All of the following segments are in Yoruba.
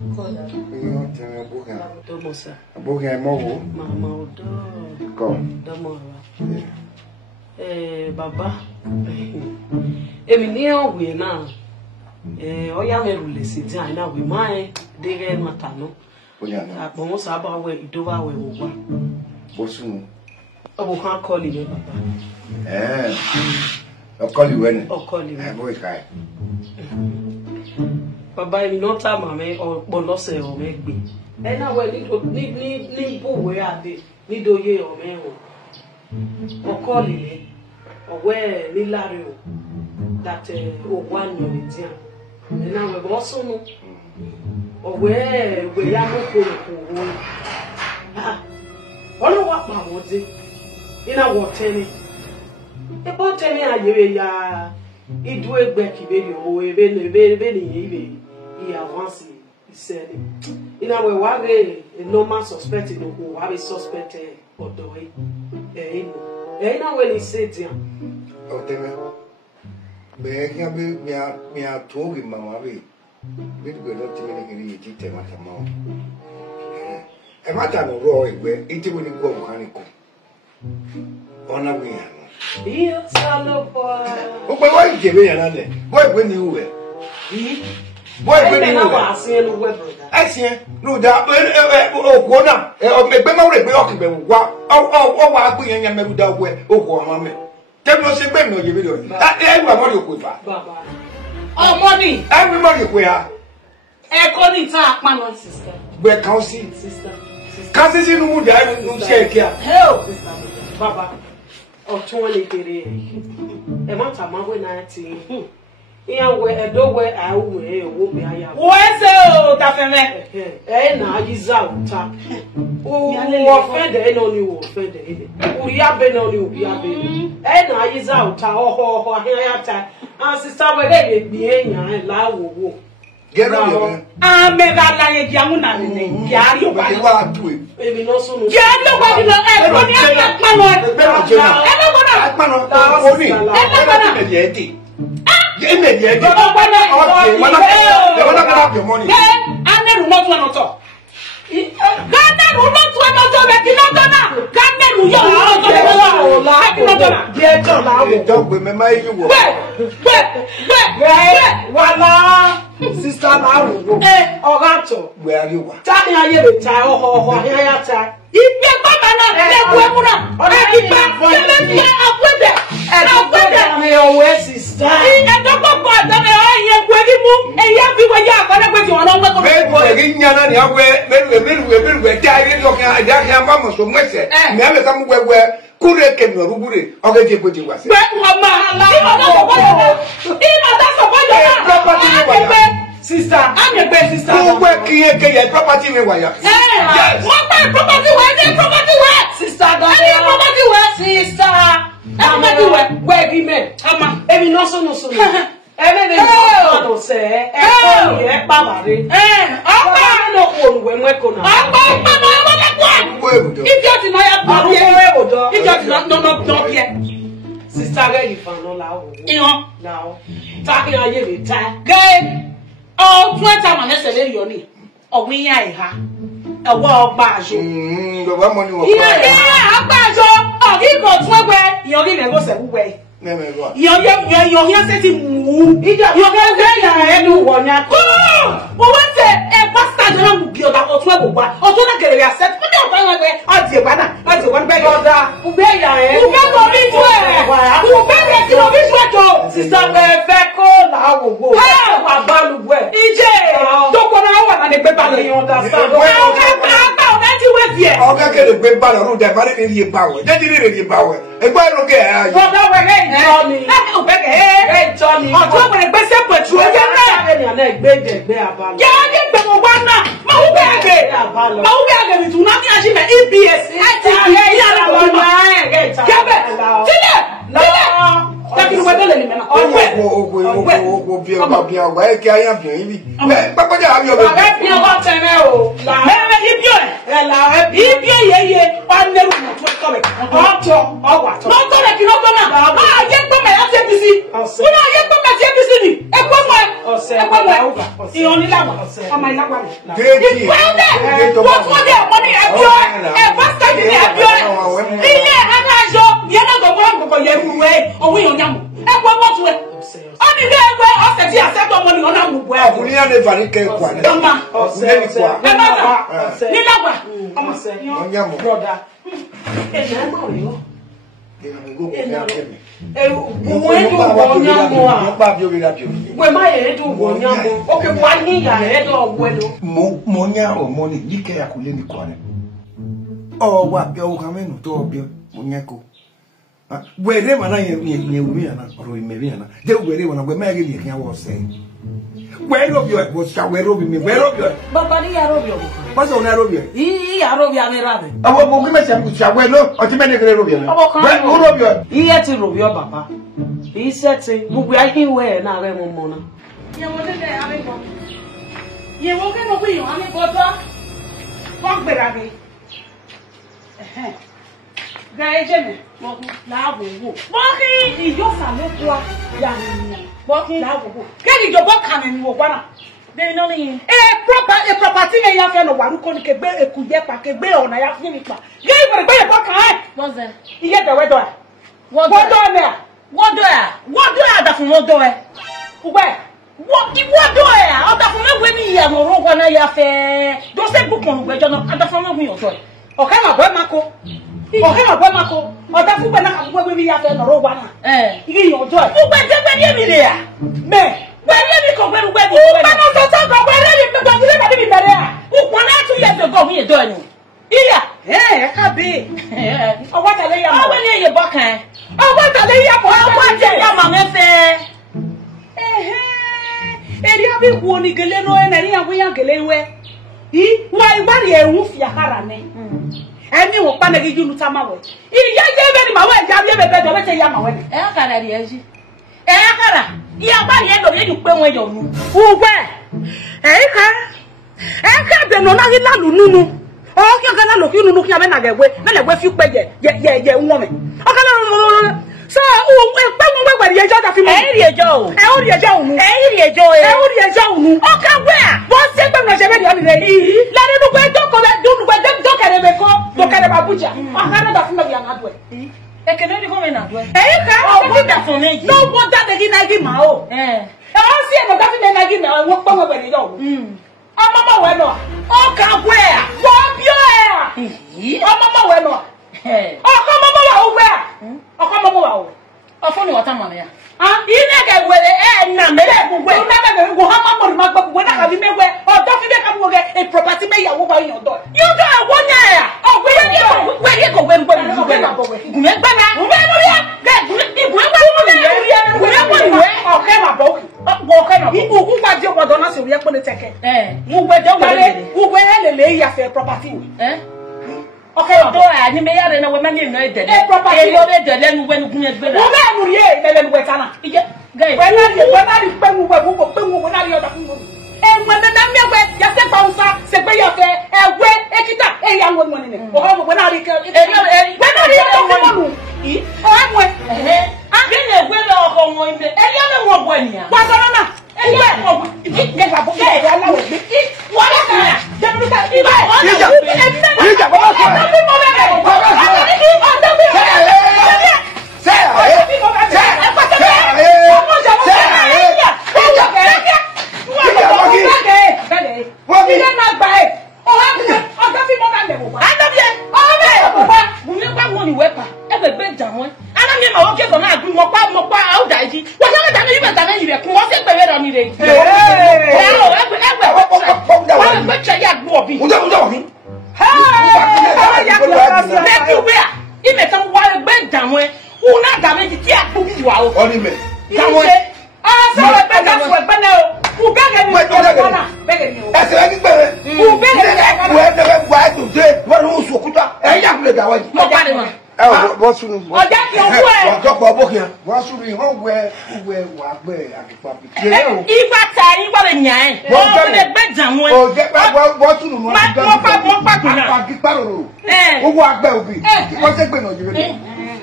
Não tem a boca é movo. Mama, Como? Baba. Emi we na. Oya me rule si ti na we mai de re mata no. Oya na. Apo mo sa ba we idova we wo wa. Bosu. Obo kan call me baba. O call you when? O call me. Boy kai. Baba emi no ta mama o po lose o me gbe. Na we ni bo we ade ni doye o me wo. O call me. Owe ni lare o. That one you and now we also know where we are not going. All what my was it in our tenny. About 10 years, it do a becky baby or a very once he said in our way, no man suspected who have a suspected or the way. And now when he said, oh, me a told Mamma. We go not to make it eat a matamao. A matter of Roy, where it will go mechanical. Honor me. Yes, hello, boy. Oh, why give me another? Boy, when you were. Boy, when you were. I see, no doubt. Oh, one up. Oh, make them already be occupied. Oh, I put in your memory that way. Oh, mamma. Tell me, say, Ben, no, you will. Everyone, you could. Baba. Oh, money. Everybody, we are. According to my sister. Where can see? Sister. Can't see who died and shake here. Help. Baba. Oh, 20 days. A month of my 19. Here, where a door where I will be. Where's the Tafeme? Eh, now he's out. Oh, offended, only offended. We have been on you, we have been. Eh, now he's out. Oh, here, and sister, we're ready to be in and loud. Get out. I made that like a young woman. Yeah, you are doing. Maybe not so. Yeah, nobody knows. Sister Maru, Orato, where you are. Tanya, you will tie or Hayata. If you come on, I back with it. And I'll put that in your way, sister. And don't go back to me. I am going to and you have to go out. I'm going to go on. Never somewhere where Kure came to Ruburi, or get you put you was. Sister, I'm your best sister. Who work here, property in Wire? Yes. What my property where? Property where? Sister, property where? Sister. Everybody where we met. Every no so. Every no say, eh, Baba. No when we're going if you're not, if you're not yet. Sister, ready for no loud. Now, talking on you, Gay. Oh, 20 minutes a day, Yoni. Oh, we are a wall bash. The one money. Yeah, bash. Oh, he got where you're going to go away. You're setting move. You're going to one. Oh, what's it? A bastard around build up or 12 or to not get a set. But don't find away. I'll do one bag of that. Who bear you go this way? Who bear you this way? Sister, Feco, I will go. I value well. EJ, don't go out and the paper you understand. I'll get a big battle that money in your power. That didn't your power. And why don't get Johnny? Hey, Johnny. I'm going to be separate. You're going to be there. Yeah, one now. Mauga to not actually EPS. we you only lava. On my lava. What was there? Money a pastor in Abio. You're not the one for your way, or we on them. And what way? Only there where after the accept money on our well. We are never in Kenya. Brother. Where man I they were when I were married, I was saying. Where of your was where of me, where of your Babani Arabia. What's on Arabia? Arabia, Arabic. I will make some which I will know, or to make a Arabian. Where of your he had to rub your papa. He said, we are here where now, Mona. You wanted there, I mean, you won't get away, I mean, what? Walk better. Guy Jimmy, walking, is your family, walking, getting your book coming, one. They know a property may have no one who can get a kuya bill on I have given it. Give a book, was there? You get the weather. What door there? What door? What door? That's no door. Where? What do I? Out of no women, you have no one I have. Don't say book on where you're not under from me or joy. Okay, my boy Marco. Okay, my boy Marco. Or that's where we have no one. You your joy. Who went there? Me. Where you go? Where you go? Where you go? Who 1 or 2 years ago, we are doing. Yeah, can't be. Oh, what a lay up. Oh, when you're bucking. Oh, what a lay up. Oh, what a mamma fair. Eri abi wo ni gele no na ri awo ya gele we wa igba ri ehun fi akara ni eni wo pa na gi junu ta ma we iya je be ni ma we ja bi be be do be te ya ma we akara ri eji akara iya ba ri e do bi pe won yo nu ugbe eka be no na ri lalu nunu o ki ga lalu ki nunu ki abe na gegwe na le gwe fi pe ye won me o ka la so pe mo gbe gbe ye jo da fi mo ri ejo o ri ejo nu ri ejo nu o ka gbe bo se gbe no se be ri re la ni nu gbe to ko be du nu gbe dem to kere be ko to kere Abuja o ka na da fi me ya na do e ke no di ko me na do ka o mo da fun me no mo da de na gi ma o o si e mo da fi me na gi na wo po mo be ri yo o mama we no o ka gbe wo bio o mama we no o ka mama wa o gbe ọkọ mọmọ wa o ọfọ ni wata mọ ya ine ga wele na mere gbugbe na me go ha mọmọ ma gba gbugbe na ka bi mewe o do fi be ka mo ge e property me yawo ba yan do you do awo nya ya o gbe ye go we ngbe na gume gba na gume mo ya ga gume gba mo na gume mo ni we o ke ma bo o ke ma bo ibu gba je obodo na se ri e po ni teke mo gbe do we le ya fe property we okay, do I ni me yare na we mani no e dede. Property lo be dede nu we nu gun egbe la. Wo me nu ri e mele nu we tana. Ije, guy. We na ri pe mu we na ri oda fun mo. E mo na me we ya se pa unsa se gbe yo fe ewe ekita e ya won money ne. O ho we na ri ke. We na ri o mo nu. O e mo bi na egbe lo ko mo ime. E ya me wo bo eniyan. Wa so na. E ya mo ge ga bo ge ya la we bi. Wa la ka. Je mi ka iba. Ija baba ko. What's your name? Oh, that's your way. I'll talk about here. What's your name? Where if I tell you what in your the bedroom, oh, get what's your name? Who walk there will be? What's it going on?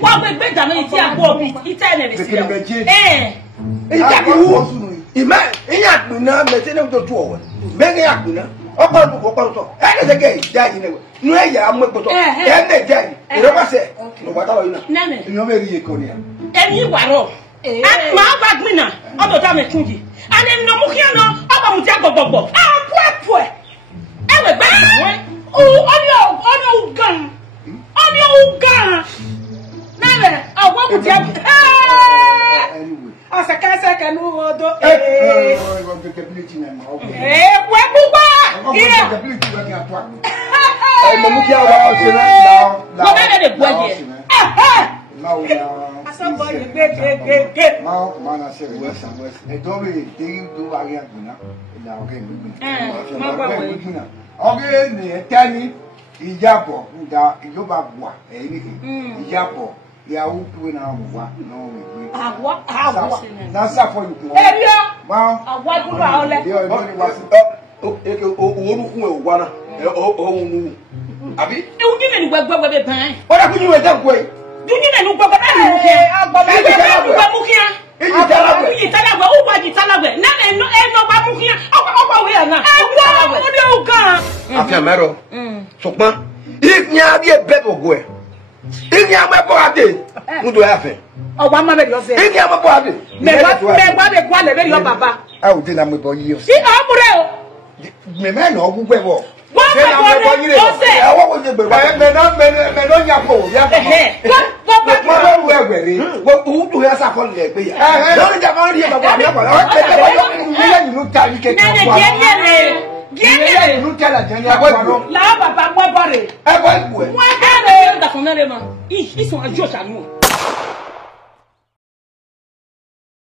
What the bedroom is here? Eternity. Ima iya gbina me se ne to tu o. Me ge agbina. O pa bu ko pa so. E ne ge ja yi ne. Nu e ya mo ko to. E ne ja yi. E ro ba se. No ba ta lo ina. Nene. Iyo me ri e ko ni. Emi waro. Ma ba gbina. O to ta me tunji. Ani no mu kia no, o ba mu ja gbogbo. Pue. E we gba. Oni o gan. Nene, awo mu ja. Asaka no odo. We buba. Mo kia wa o se na. Mo be de boye. Asan boy ge. Ma na se we san we. E do be dey do wa ya guna. La o ge mi. Ma gba we. O ge ni tani ijabo nda ijoba bua e ni ijabo ya uku na bua no me. Awa. Na sa for you. Erio. Ma. Awa gulu a ole. Eke oru fun e wa na. Ohun abi. E u ni ni gbagba be pan. O da kunyu e da ko e. Dunyi na nu gbagba na mu ke. Agba mu ke. Eyi talagbe o wa ji talagbe. Na no gba mu ke. Ogba we na. Agba o de o gan. Afia mero. Sokpan. Ignya bi e bebo go e. Ignya me bo ade. Mudo ya fe. Ogba ma be yo se. Ignya me bo ade. Me gba be kwa le be yo baba. A o de na me bo yi o. Si amure o. Me me na ogu gbe bo. Wọ́n fẹ́ bọ́ ní ọ̀sẹ̀. Ẹ wọ́n ṣe gbèrò. Mẹ náà yà pọ̀ yà pọ̀. Wọ́n bá wù ẹgbẹ̀rẹ̀. Wọ́n tún yà sàkọ́ lẹ̀ gbé yà. Lórí ìjà máa ń rí ẹ̀ bàbá àbíyá pọ̀. Ilé ìlú ta ní kékeré. Nene gẹ́gẹ́ ìlú tẹ́lẹ̀ jẹ́ ní ẹgbẹ́ ìlú. Làwọn bàbá wọ́n bọ̀ rẹ̀. Ẹgbẹ́ ìlú ẹ̀. Wọ́n kẹ́rẹ̀. Dàkúnná rẹ̀ mọ̀. Ìsùn àjọ ṣàánú.